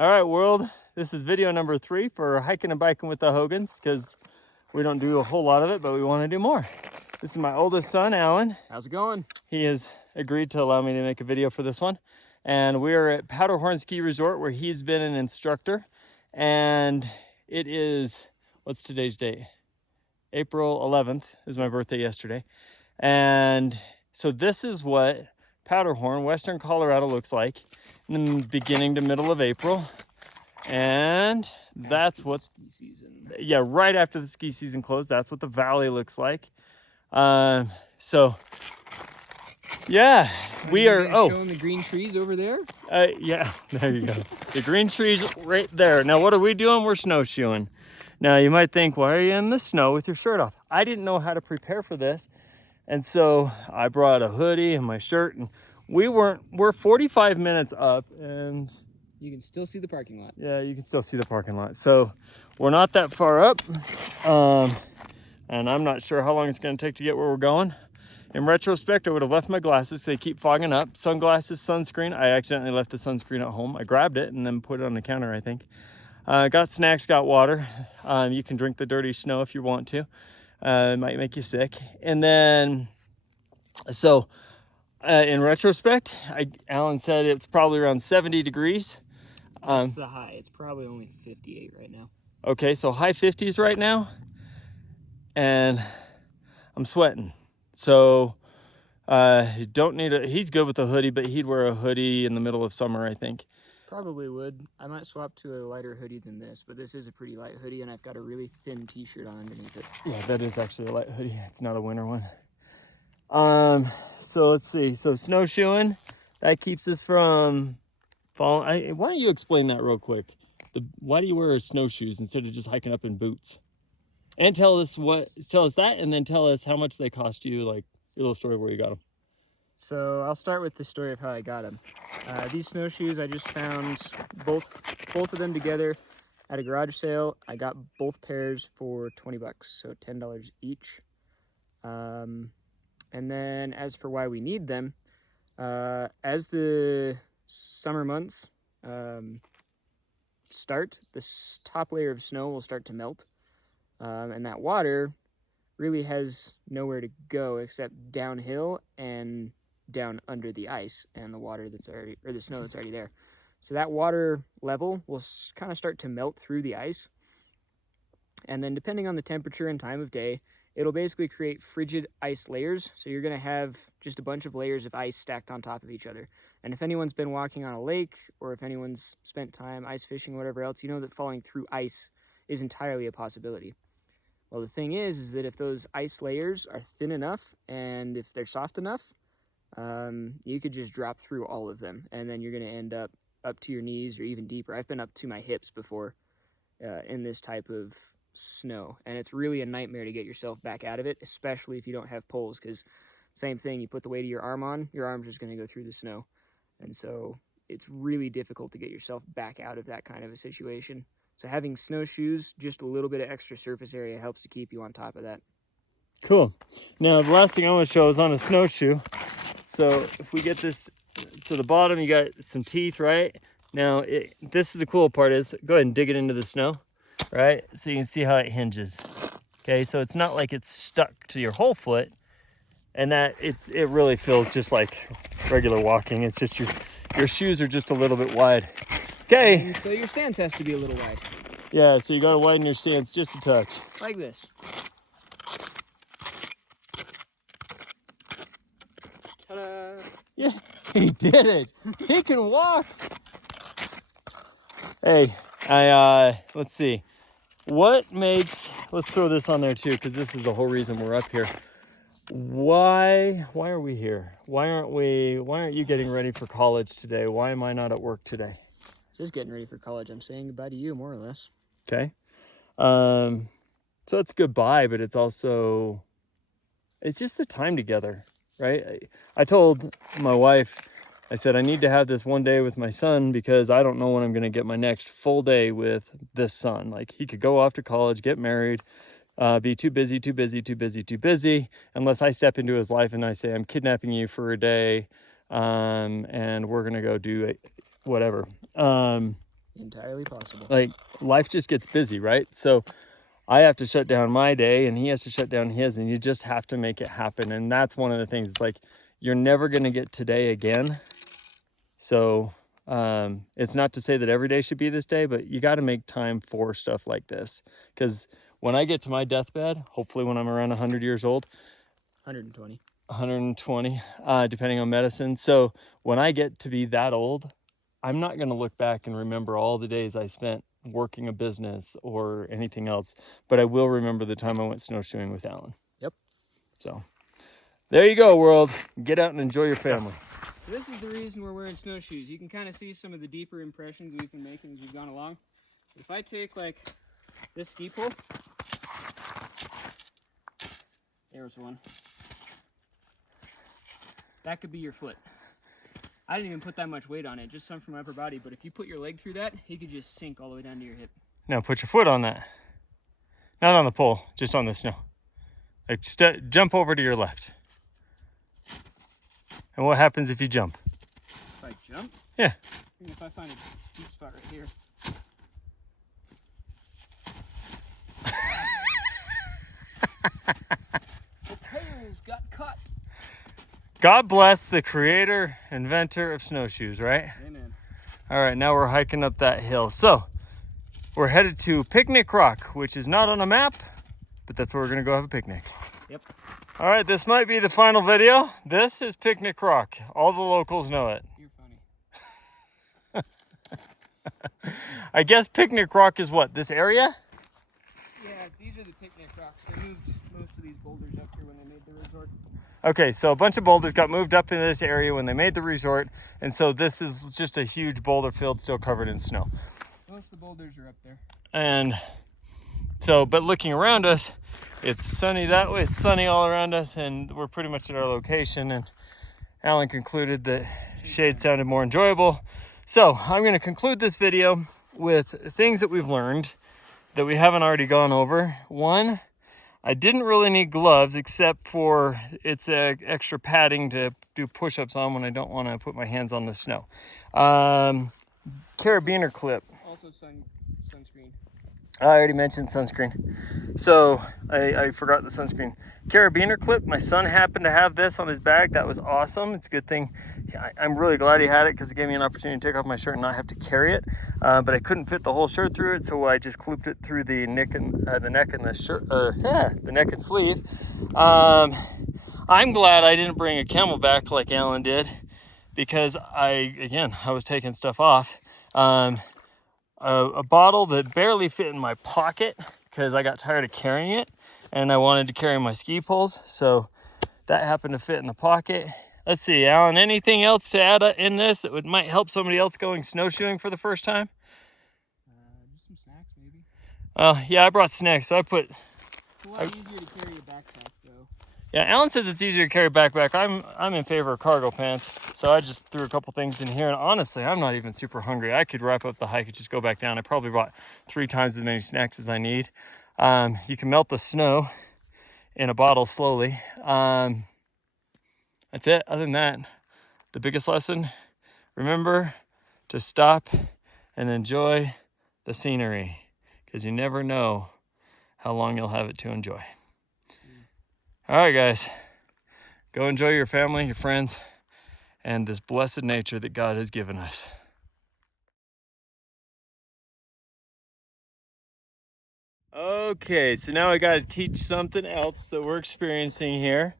All right, world. This is video number 3 for hiking and biking with the Hogans because we don't do a whole lot of it, but we want to do more. This is my oldest son, Alan. How's it going? He has agreed to allow me to make a video for this one. And we are at Powderhorn Ski Resort where he's been an instructor. And it is, what's today's date? April 11th is my birthday yesterday. And so this is what Powderhorn, Western Colorado looks like in the beginning to middle of April. And that's what, yeah, right after the ski season closed, that's what the valley looks like. So yeah, we are showing the green trees over there. Yeah, there you go. The green trees right there. Now what are we doing? We're snowshoeing. Now you might think, why are you in the snow with your shirt off? I didn't know how to prepare for this, and so I brought a hoodie and my shirt, and we're 45 minutes up, and you can still see the parking lot. Yeah, you can still see the parking lot. So we're not that far up, and I'm not sure how long it's going to take to get where we're going. In retrospect, I would have left my glasses. They keep fogging up. Sunglasses, sunscreen. I accidentally left the sunscreen at home. I grabbed it and then put it on the counter, I think. Got snacks, got water. You can drink the dirty snow if you want to. It might make you sick. And then, so in retrospect, Alan said it's probably around 70 degrees. That's the high. It's probably only 58 right now. Okay, so high 50s right now. And I'm sweating. So you don't need he's good with a hoodie, but he'd wear a hoodie in the middle of summer, I think. Probably would. I might swap to a lighter hoodie than this, but this is a pretty light hoodie, and I've got a really thin t-shirt on underneath it. Yeah, that is actually a light hoodie. It's not a winter one. So let's see. So snowshoeing, that keeps us from falling. Why don't you explain that real quick? Why do you wear snowshoes instead of just hiking up in boots? And tell us that, and then tell us how much they cost you, like your little story of where you got them. So I'll start with the story of how I got them. These snowshoes, I just found both of them together at a garage sale. I got both pairs for 20 bucks, so $10 each. And then as for why we need them, as the summer months start, this top layer of snow will start to melt. And that water really has nowhere to go except downhill and down under the ice and the water that's already, or the snow that's already there. So that water level will kind of start to melt through the ice. And then depending on the temperature and time of day, it'll basically create frigid ice layers. So you're going to have just a bunch of layers of ice stacked on top of each other. And if anyone's been walking on a lake, or if anyone's spent time ice fishing, whatever else, you know that falling through ice is entirely a possibility. Well, the thing is that if those ice layers are thin enough and if they're soft enough, you could just drop through all of them, and then you're going to end up to your knees or even deeper. I've been up to my hips before in this type of snow, and it's really a nightmare to get yourself back out of it, especially if you don't have poles, because same thing, you put the weight of your arm on, your arm's just going to go through the snow, and so it's really difficult to get yourself back out of that kind of a situation. So having snowshoes, just a little bit of extra surface area helps to keep you on top of that. Cool. Now, the last thing I want to show is on a snowshoe. So if we get this to the bottom, you got some teeth, right? Now, this is the cool part is, go ahead and dig it into the snow, right? So you can see how it hinges. Okay, so it's not like it's stuck to your whole foot, and that it really feels just like regular walking. It's just your shoes are just a little bit wide. Okay. And so your stance has to be a little wide. Yeah, so you got to widen your stance just a touch. Like this. Ta-da! Yeah, he did it. He can walk. Hey, let's see. Let's throw this on there too, because this is the whole reason we're up here. Why are we here? Why aren't you getting ready for college today? Why am I not at work today? This is getting ready for college. I'm saying goodbye to you, more or less. Okay. So it's goodbye, but it's also, it's just the time together, right? I told my wife, I said, I need to have this one day with my son because I don't know when I'm going to get my next full day with this son. Like, he could go off to college, get married, be too busy, unless I step into his life and I say, I'm kidnapping you for a day, and we're going to go do whatever. Entirely possible. Like, life just gets busy, right? So I have to shut down my day and he has to shut down his, and you just have to make it happen. And that's one of the things. It's like, you're never going to get today again. So it's not to say that every day should be this day, but you got to make time for stuff like this. Because when I get to my deathbed, hopefully when I'm around 100 years old, 120. 120, depending on medicine. So when I get to be that old, I'm not going to look back and remember all the days I spent working a business or anything else, but I will remember the time I went snowshoeing with Alan. Yep. So there you go, world. Get out and enjoy your family. So this is the reason we're wearing snowshoes. You can kind of see some of the deeper impressions we've been making as we've gone along. If I take like this ski pole, there's one. That could be your foot. I didn't even put that much weight on it, just some from my upper body, but if you put your leg through that, you could just sink all the way down to your hip. Now put your foot on that. Not on the pole, just on the snow. Like jump over to your left. And what happens if you jump? If I jump? Yeah. If I find a deep spot right here. The tails got cut. God bless the creator, inventor of snowshoes, right? Amen. All right, now we're hiking up that hill. So we're headed to Picnic Rock, which is not on a map, but that's where we're gonna go have a picnic. Yep. All right, this might be the final video. This is Picnic Rock. All the locals know it. You're funny. I guess Picnic Rock is what, this area? Yeah, these are the picnic rocks. They moved most of these boulders up here when they made the resort. Okay, so a bunch of boulders got moved up into this area when they made the resort, and so this is just a huge boulder field still covered in snow. Most of the boulders are up there. And so, but looking around us, it's sunny that way, it's sunny all around us, and we're pretty much at our location, and Alan concluded that shade sounded more enjoyable. So I'm going to conclude this video with things that we've learned that we haven't already gone over. One, I didn't really need gloves except for it's extra padding to do push-ups on when I don't want to put my hands on the snow. Carabiner clip. Also sunscreen. I already mentioned sunscreen. So I forgot the sunscreen. Carabiner clip, my son happened to have this on his bag. That was awesome. It's a good thing. I'm really glad he had it because it gave me an opportunity to take off my shirt and not have to carry it. But I couldn't fit the whole shirt through it, so I just clipped it through the neck and the shirt, the neck and sleeve. I'm glad I didn't bring a camelback like Alan did, because I was taking stuff off. A bottle that barely fit in my pocket because I got tired of carrying it and I wanted to carry my ski poles, so that happened to fit in the pocket. Let's see, Alan, anything else to add in this that might help somebody else going snowshoeing for the first time? Just some snacks, maybe. Yeah, I brought snacks, so I put... It's a lot easier to carry a backpack, though. Yeah, Alan says it's easier to carry a backpack. I'm in favor of cargo pants, so I just threw a couple things in here, and honestly, I'm not even super hungry. I could wrap up the hike and just go back down. I probably brought 3 times as many snacks as I need. You can melt the snow in a bottle slowly. That's it. Other than that, the biggest lesson, remember to stop and enjoy the scenery, because you never know how long you'll have it to enjoy. All right, guys, go enjoy your family, your friends, and this blessed nature that God has given us. Okay, so now I got to teach something else that we're experiencing here.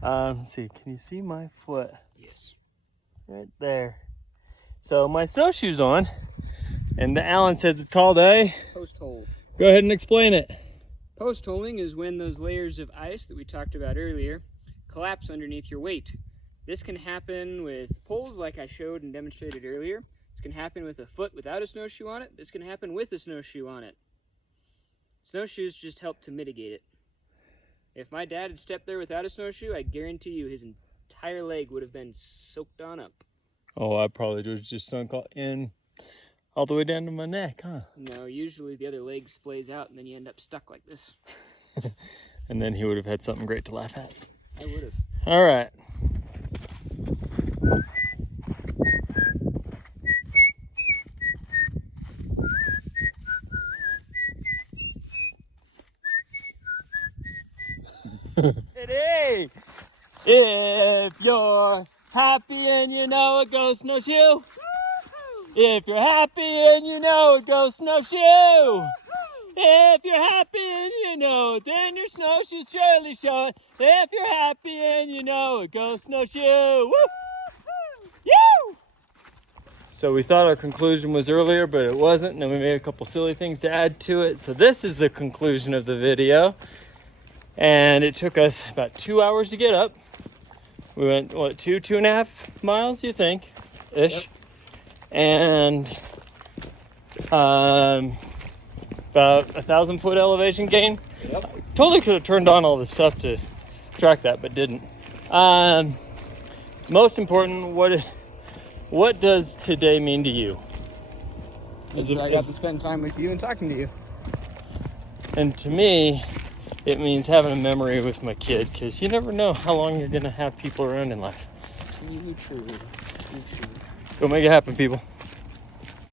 Let's see, can you see my foot? Yes. Right there. So my snowshoes on, and Alan says it's called a... Post hole. Go ahead and explain it. Post holing is when those layers of ice that we talked about earlier collapse underneath your weight. This can happen with poles like I showed and demonstrated earlier. This can happen with a foot without a snowshoe on it. This can happen with a snowshoe on it. Snowshoes just help to mitigate it. If my dad had stepped there without a snowshoe, I guarantee you his entire leg would have been soaked on up. Oh, I probably just sunk in all the way down to my neck, huh? No, usually the other leg splays out and then you end up stuck like this. And then he would have had something great to laugh at. I would have. All right. Hey, if you're happy and you know it, go snowshoe. If you're happy and you know it, go snowshoe. If you're happy and you know it, then your snowshoes surely show it. If you're happy and you know it, go snowshoe. Woo! Woo! So we thought our conclusion was earlier, but it wasn't, and then we made a couple silly things to add to it. So this is the conclusion of the video. And it took us about 2 hours to get up. We went, what, 2.5 miles, you think, ish? Yep. And about 1,000-foot elevation gain. Yep. Totally could have turned on all the stuff to track that, but didn't. Most important, what does today mean to you? I got to spend time with you and talking to you. And to me, it means having a memory with my kid, because you never know how long you're going to have people around in life. True. Go make it happen, people.